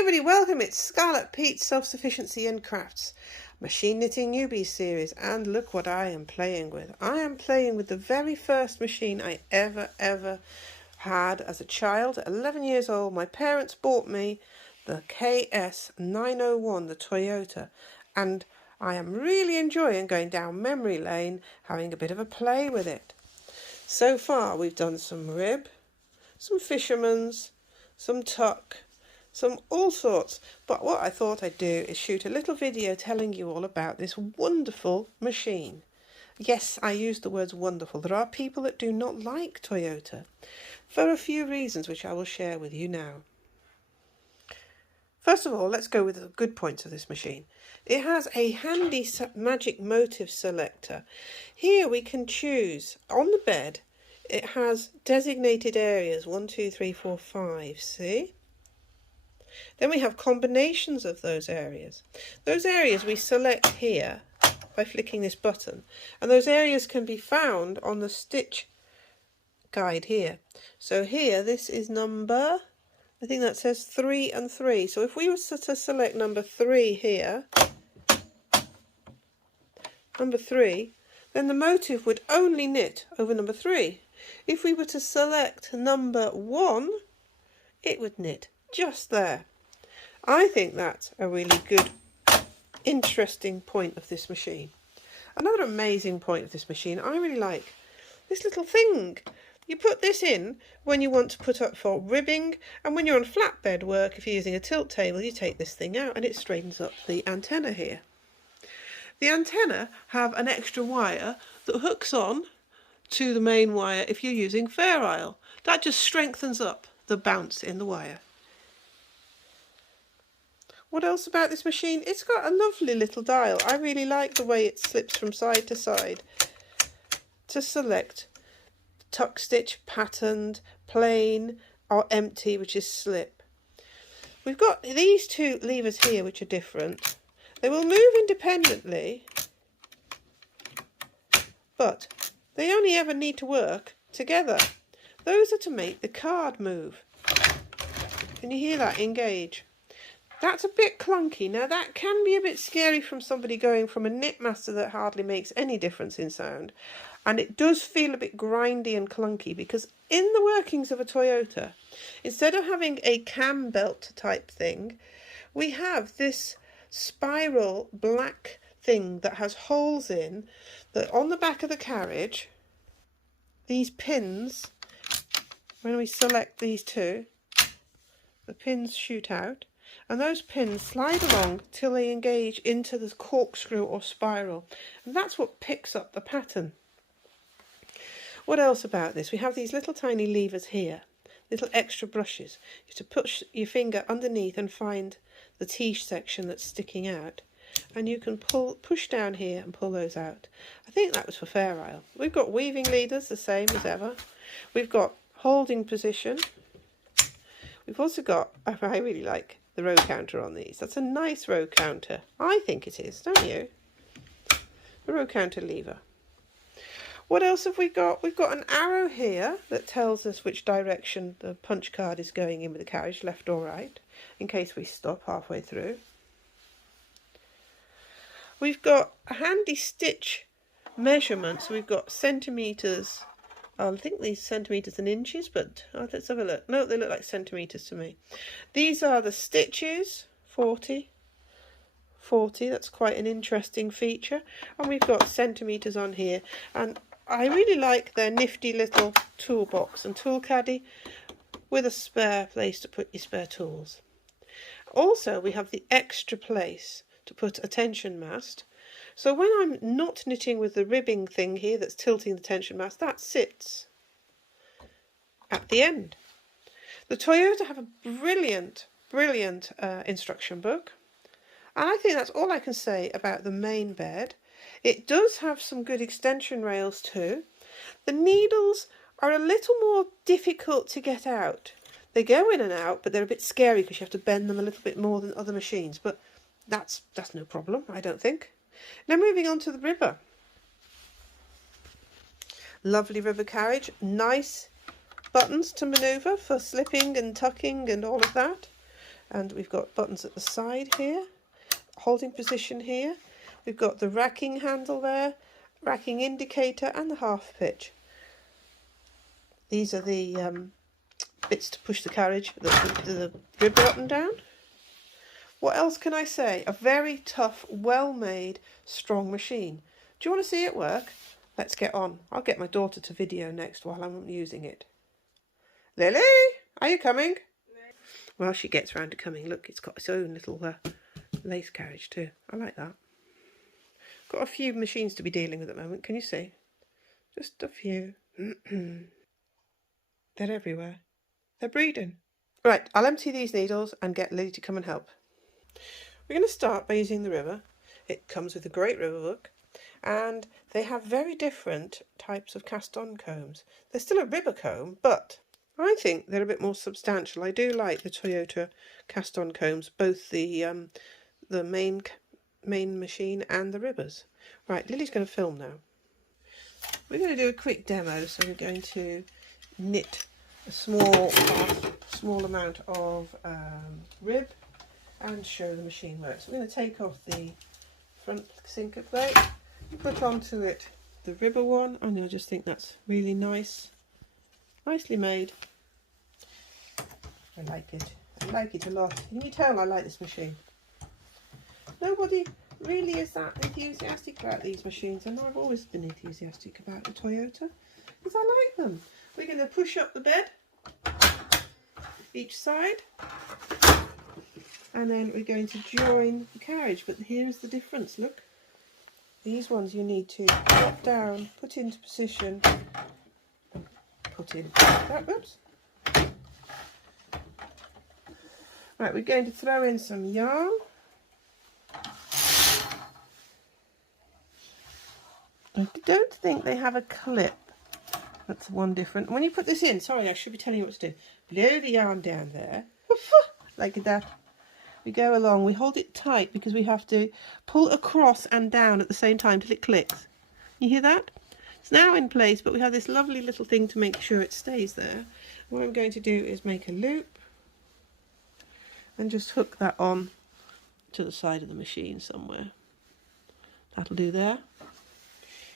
everybody, welcome. It's Scarlet Peate Self-Sufficiency and Crafts Machine Knitting Newbies series, and look what I am playing with. I am playing with the very first machine I ever had as a child. At 11 years old, my parents bought me the KS901, the Toyota, and I am really enjoying going down memory lane, having a bit of a play with it. So far we've done some rib, some fisherman's, some tuck, some all sorts, but what I thought I'd do is shoot a little video telling you all about this wonderful machine. Yes, I use the words wonderful. There are people that do not like Toyota for a few reasons which I will share with you now. First of all, let's go with the good points of this machine. It has a handy magic motif selector. Here we can choose on the bed. It has designated areas 1, 2, 3, 4, 5. See? Then we have combinations of those areas. Those areas we select here by flicking this button, and those areas can be found on the stitch guide here. So here, this is number, I think that says 3 and 3. So if we were to select number 3 here, number 3, then the motif would only knit over number 3. If we were to select number 1, it would knit just there. I think that's a really good, interesting point of this machine. Another amazing point of this machine, I really like this little thing. You put this in when you want to put up for ribbing, and when you're on flatbed work, if you're using a tilt table, you take this thing out and it straightens up the antenna here. The antenna have an extra wire that hooks on to the main wire if you're using Fair Isle. That just strengthens up the bounce in the wire. What else about this machine? It's got a lovely little dial. I really like the way it slips from side to side to select tuck stitch, patterned, plain or empty, which is slip. We've got these two levers here which are different. They will move independently, but they only ever need to work together. Those are to make the card move. Can you hear that? Engage. That's a bit clunky. Now that can be a bit scary from somebody going from a knit master that hardly makes any difference in sound. And it does feel a bit grindy and clunky because in the workings of a Toyota, instead of having a cam belt type thing, we have this spiral black thing that has holes in, that on the back of the carriage, these pins, when we select these two, the pins shoot out. And those pins slide along till they engage into the corkscrew or spiral. And that's what picks up the pattern. What else about this? We have these little tiny levers here, little extra brushes. You have to push your finger underneath and find the T section that's sticking out. And you can push down here and pull those out. I think that was for Fair Isle. We've got weaving leaders, the same as ever. We've got holding position. We've also got, I really like the row counter on these. That's a nice row counter. I think it is, don't you? The row counter lever. What else have we got? We've got an arrow here that tells us which direction the punch card is going in with the carriage, left or right, in case we stop halfway through. We've got a handy stitch measurement. So we've got centimetres. I think these centimetres and inches, but let's have a look. No, they look like centimetres to me. These are the stitches, 40. That's quite an interesting feature. And we've got centimetres on here. And I really like their nifty little toolbox and tool caddy with a spare place to put your spare tools. Also, we have the extra place to put a tension mast. So when I'm not knitting with the ribbing thing here that's tilting the tension mast, that sits at the end. The Toyota have a brilliant instruction book. And I think that's all I can say about the main bed. It does have some good extension rails too. The needles are a little more difficult to get out. They go in and out, but they're a bit scary because you have to bend them a little bit more than other machines. But that's no problem, I don't think. Now moving on to the ribber. Lovely ribber carriage, nice buttons to manoeuvre for slipping and tucking and all of that. And we've got buttons at the side here, holding position here. We've got the racking handle there, racking indicator and the half pitch. These are the bits to push the carriage, the rib button down. What else can I say? A very tough, well-made, strong machine. Do you want to see it work? Let's get on. I'll get my daughter to video next while I'm using it. Lily, are you coming? No. Well, she gets round to coming. Look, it's got its own little lace carriage too. I like that. Got a few machines to be dealing with at the moment. Can you see? Just a few. They're everywhere. They're breeding. Right, I'll empty these needles and get Lily to come and help. We're going to start by using the river. It comes with a great river book, and they have very different types of cast-on combs. They're still a river comb, but I think they're a bit more substantial. I do like the Toyota cast-on combs, both the main machine and the ribbers. Right, Lily's going to film now. We're going to do a quick demo, so we're going to knit a small amount of rib and show the machine works. We're going to take off the front sinker plate, put onto it the ribber one, and I just think that's really nice, nicely made. I like it. I like it a lot. Can you tell I like this machine? Nobody really is that enthusiastic about these machines, and I've always been enthusiastic about the Toyota because I like them. We're going to push up the bed each side, and then we're going to join the carriage. But here's the difference, look. These ones you need to drop down, put into position, and put in backwards. Right, we're going to throw in some yarn. I don't think they have a clip. That's one different. When you put this in, sorry, I should be telling you what to do. Blow the yarn down there, like that. We go along, we hold it tight because we have to pull across and down at the same time till it clicks. You hear that? It's now in place, but we have this lovely little thing to make sure it stays there. What I'm going to do is make a loop and just hook that on to the side of the machine somewhere. That'll do there.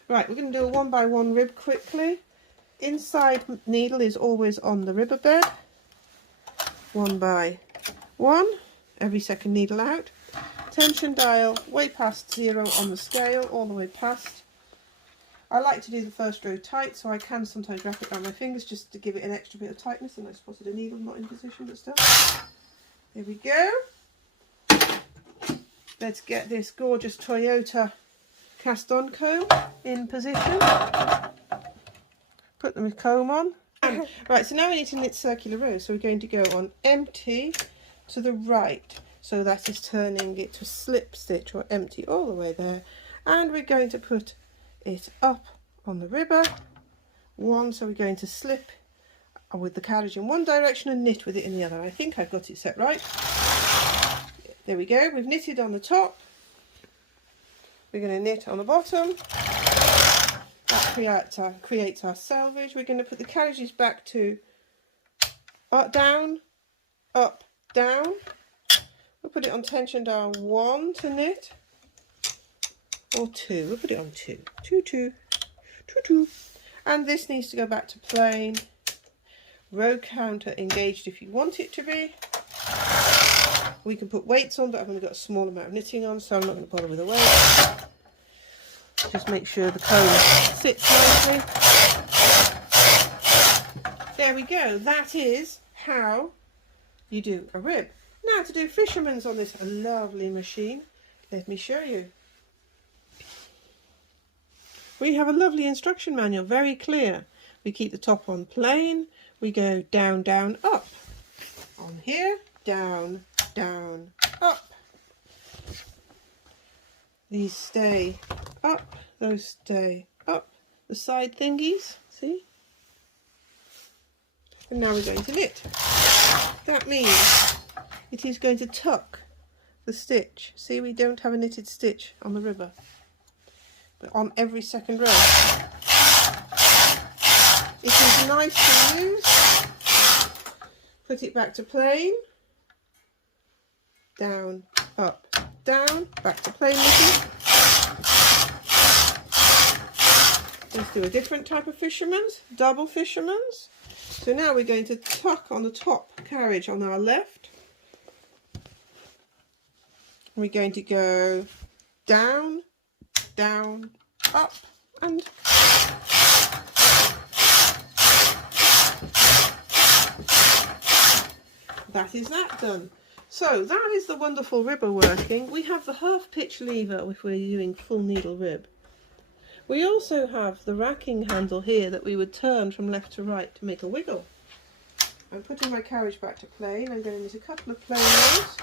Right, we're going to do a 1x1 rib quickly. Inside needle is always on the ribber bed. 1x1. Every second needle out. Tension dial way past 0 on the scale, all the way past. I like to do the first row tight, so I can sometimes wrap it around my fingers just to give it an extra bit of tightness, and I spotted a needle not in position, but still. Here we go. Let's get this gorgeous Toyota cast-on comb in position. Put the comb on. Right, so now we need to knit circular rows, so we're going to go on empty to the right, so that is turning it to slip stitch or empty all the way there, and we're going to put it up on the ribber one, so we're going to slip with the carriage in one direction and knit with it in the other. I think I've got it set right. There we go, we've knitted on the top, we're going to knit on the bottom. That creates our selvage. We're going to put the carriages back to down, up, down. We'll put it on tension dial 1 to knit, or 2. We'll put it on 2. 2, 2, 2, 2. And this needs to go back to plain. Row counter engaged if you want it to be. We can put weights on, but I've only got a small amount of knitting on, so I'm not going to bother with a weight. Just make sure the comb sits nicely. There we go. That is how you do a rib. Now to do fisherman's on this lovely machine, let me show you. We have a lovely instruction manual, very clear. We keep the top on plain. We go down, down, up. On here, down, down, up. These stay up, those stay up. The side thingies, see? And now we're going to knit. That means it is going to tuck the stitch. See, we don't have a knitted stitch on the ribber, but on every second row. It is nice to use. Put it back to plain. down, up, down, back to plain knitting. Let's do a different type of fisherman's, double fisherman's. So now we're going to tuck on the top carriage on our left. We're going to go down, down, up, and that is that done. So that is the wonderful ribber working. We have the half pitch lever if we're doing full needle rib. We also have the racking handle here that we would turn from left to right to make a wiggle. I'm putting my carriage back to plain. I'm going to knit a couple of plain ones.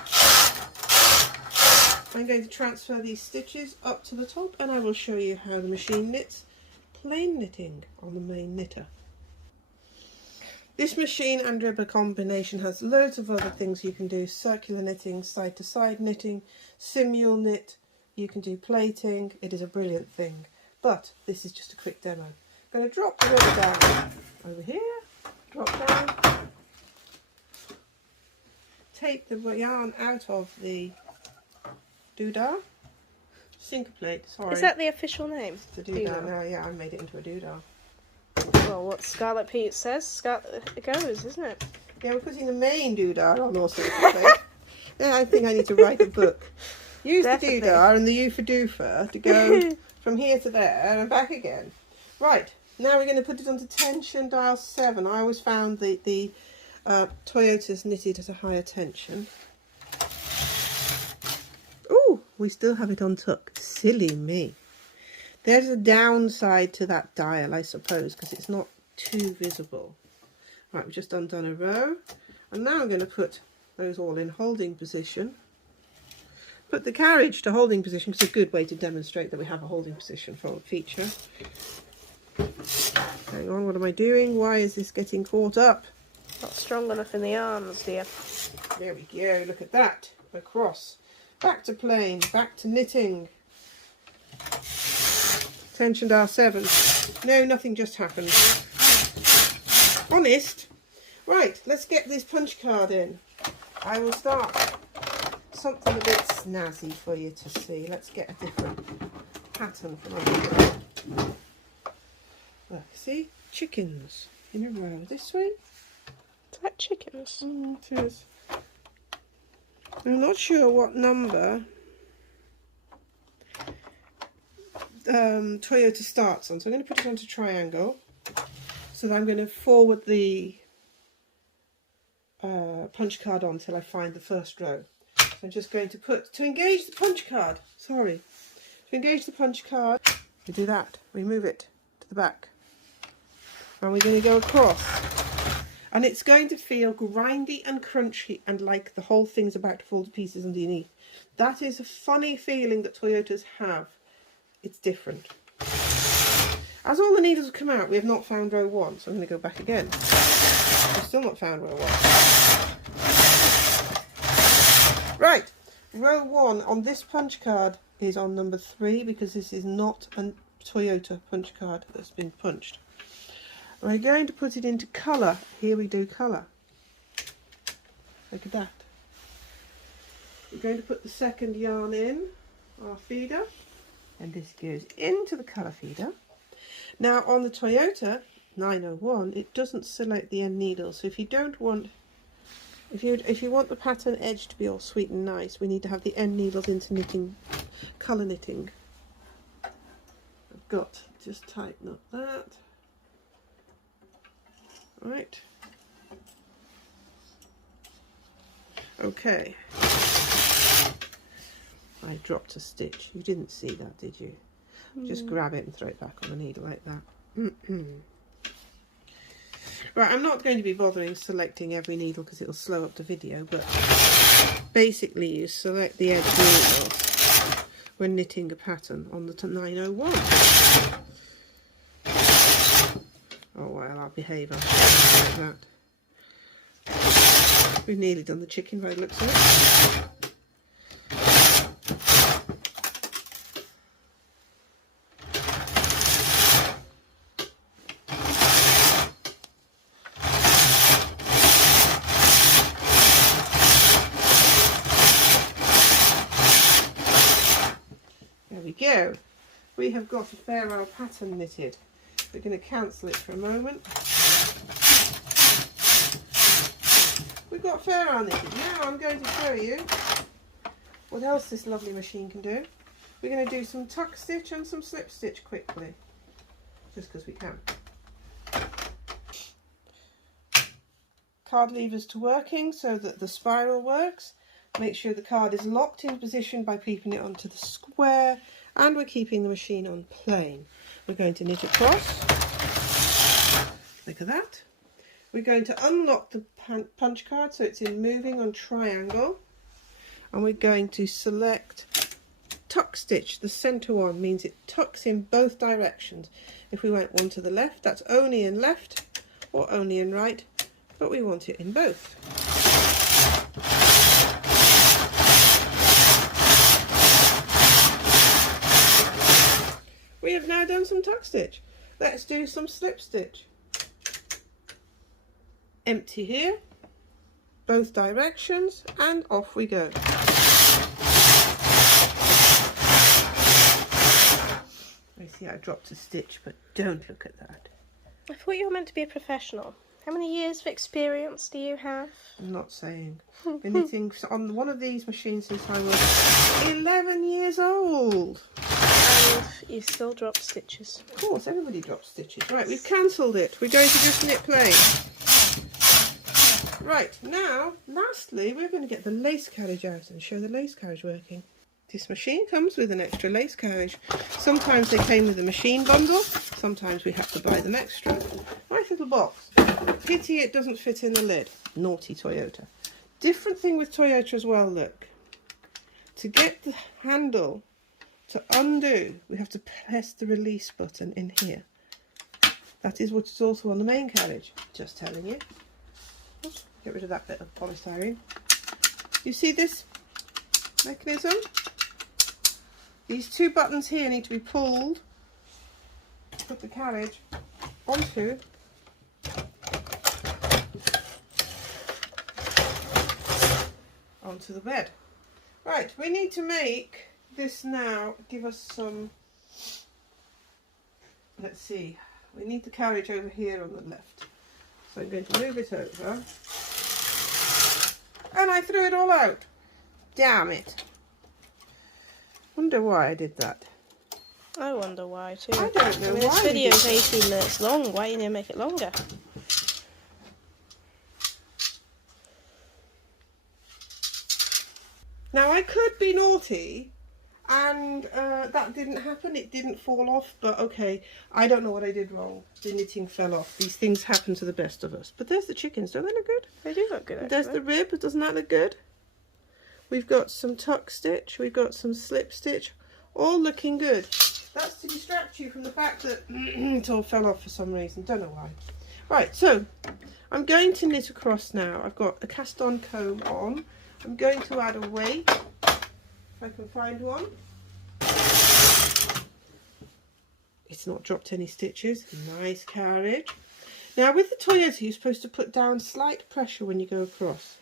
I'm going to transfer these stitches up to the top and I will show you how the machine knits plain knitting on the main knitter. This machine and ribber combination has loads of other things you can do: circular knitting, side to side knitting, simul knit, you can do plating. It is a brilliant thing, but this is just a quick demo. I'm going to drop the ribber down over here, drop down, take the yarn out of the doodah, syncopate, sorry. Is that the official name? The doodah now, yeah, I made it into a doodah. Well, what Scarlet Peate says, it goes, isn't it? Yeah, we're putting the main doodah on also. Yeah, I think I need to write a book. Use Definitely. The doodah and the U for doofer to go from here to there and back again. Right, now we're going to put it onto tension dial 7. I always found the Toyotas knitted at a higher tension. Ooh, we still have it on tuck. Silly me. There's a downside to that dial, I suppose, because it's not too visible. Right, we've just undone a row. And now I'm going to put those all in holding position. Put the carriage to holding position, because it's a good way to demonstrate that we have a holding position for a feature. Hang on, what am I doing? Why is this getting caught up? Not strong enough in the arms, dear. There we go, look at that. Across. Back to plain, back to knitting. Tension dial 7. No, nothing just happened. Honest. Right, let's get this punch card in. I will start something a bit snazzy for you to see. Let's get a different pattern from over. Look, see? Chickens in a row. This way. Is that chickens? Oh, it is. I'm not sure what number Toyota starts on, so I'm going to put it onto triangle. So that I'm going to forward the punch card on until I find the first row. So I'm just going to put, to engage the punch card, to engage the punch card, we do that, we move it to the back. And we're going to go across. And it's going to feel grindy and crunchy and like the whole thing's about to fall to pieces underneath. That is a funny feeling that Toyotas have. It's different. As all the needles have come out, we have not found row 1, so I'm going to go back again. We've still not found row 1. Right, row 1 on this punch card is on number 3 because this is not a Toyota punch card that's been punched. We're going to put it into colour. Here we do colour. Look at that. We're going to put the second yarn in, our feeder, and this goes into the colour feeder. Now on the Toyota 901, it doesn't select the end needle, so if you don't want, if you want the pattern edge to be all sweet and nice, we need to have the end needles into knitting, colour knitting. I've got to just tighten up that. Right. Okay. I dropped a stitch. You didn't see that, did you? Just grab it and throw it back on the needle like that. Right, I'm not going to be bothering selecting every needle because it'll slow up the video, but basically you select the edge needles when knitting a pattern on the 901. Oh well, I'll behave after like that. We've nearly done the chicken by the looks of it. go. We have got a Pharaoh pattern knitted. We're going to cancel it for a moment. We've got Pharaoh knitted. Now I'm going to show you what else this lovely machine can do. We're going to do some tuck stitch and some slip stitch quickly, just because we can. Card levers to working so that the spiral works. Make sure the card is locked in position by keeping it onto the square, and we're keeping the machine on plane. We're going to knit across. Look at that. We're going to unlock the punch card so it's in moving on triangle, and we're going to select tuck stitch. The center one means it tucks in both directions. If we went one to the left, that's only in left or only in right, but we want it in both. We have now done some tuck stitch. Let's do some slip stitch. Empty here, both directions, and off we go. I see I dropped a stitch, but don't look at that. I thought you were meant to be a professional. How many years of experience do you have? I'm not saying. Been knitting on one of these machines since I was 11 years old. And you still drop stitches. Of course, everybody drops stitches. Right, we've cancelled it. We're going to just knit plain. Right, now, lastly, we're going to get the lace carriage out and show the lace carriage working. This machine comes with an extra lace carriage. Sometimes they came with a machine bundle, sometimes we have to buy them extra. Nice little box. Pity it doesn't fit in the lid. Naughty Toyota. Different thing with Toyota as well, look. To get the handle to undo, we have to press the release button in here. That is what is also on the main carriage. Just telling you. Oops, get rid of that bit of polystyrene. You see this mechanism? These two buttons here need to be pulled to put the carriage onto the bed. Right, we need to make this now give us some, let's see, we need the carriage over here on the left. So I'm going to move it over. And I threw it all out. Damn it. Wonder why I did that. I wonder why too. I don't know why. This video is 18 minutes long. Why didn't you make it longer? Now I could be naughty and that didn't happen. It didn't fall off, but okay, I don't know what I did wrong. The knitting fell off. These things happen to the best of us. But there's the chickens. Don't they look good? They do look good, actually. There's the rib. Doesn't that look good? We've got some tuck stitch. We've got some slip stitch. All looking good. That's to distract you from the fact that it all fell off for some reason. Don't know why. Right, so I'm going to knit across now. I've got a cast on comb on. I'm going to add a weight, if I can find one. It's not dropped any stitches. Nice carriage. Now with the Toyota, you're supposed to put down slight pressure when you go across.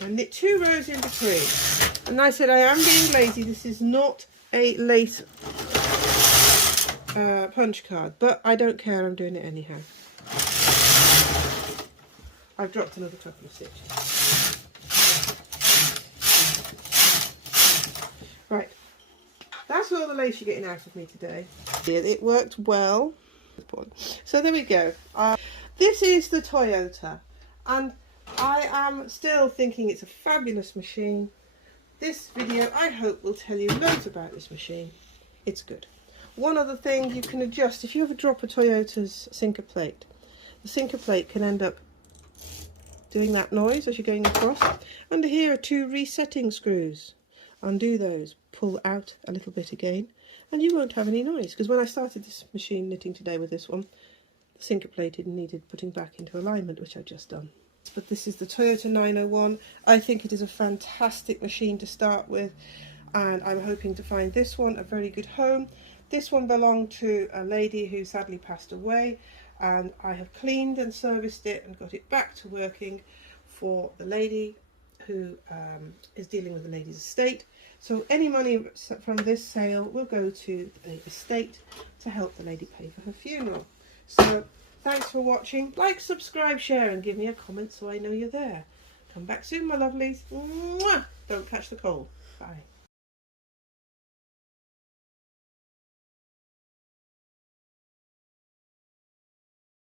And knit 2 rows in between. And I said I am being lazy. This is not a lace punch card, but I don't care. I'm doing it anyhow. I've dropped another couple of stitches. Right, that's all the lace you're getting out of me today. It worked well. So there we go. This is the Toyota, and I am still thinking it's a fabulous machine. This video, I hope, will tell you loads about this machine. It's good. One other thing you can adjust, if you ever drop a Toyota's sinker plate, the sinker plate can end up doing that noise as you're going across. Under here are 2 resetting screws. Undo those, pull out a little bit again, and you won't have any noise, because when I started this machine knitting today with this one, the sinker plate needed putting back into alignment, which I've just done. But this is the Toyota 901. I think it is a fantastic machine to start with, and I'm hoping to find this one a very good home. This one belonged to a lady who sadly passed away, and I have cleaned and serviced it and got it back to working for the lady who is dealing with the lady's estate. So any money from this sale will go to the estate to help the lady pay for her funeral. So thanks for watching. Like, subscribe, share and give me a comment so I know you're there. Come back soon, my lovelies. Mwah! Don't catch the cold. Bye.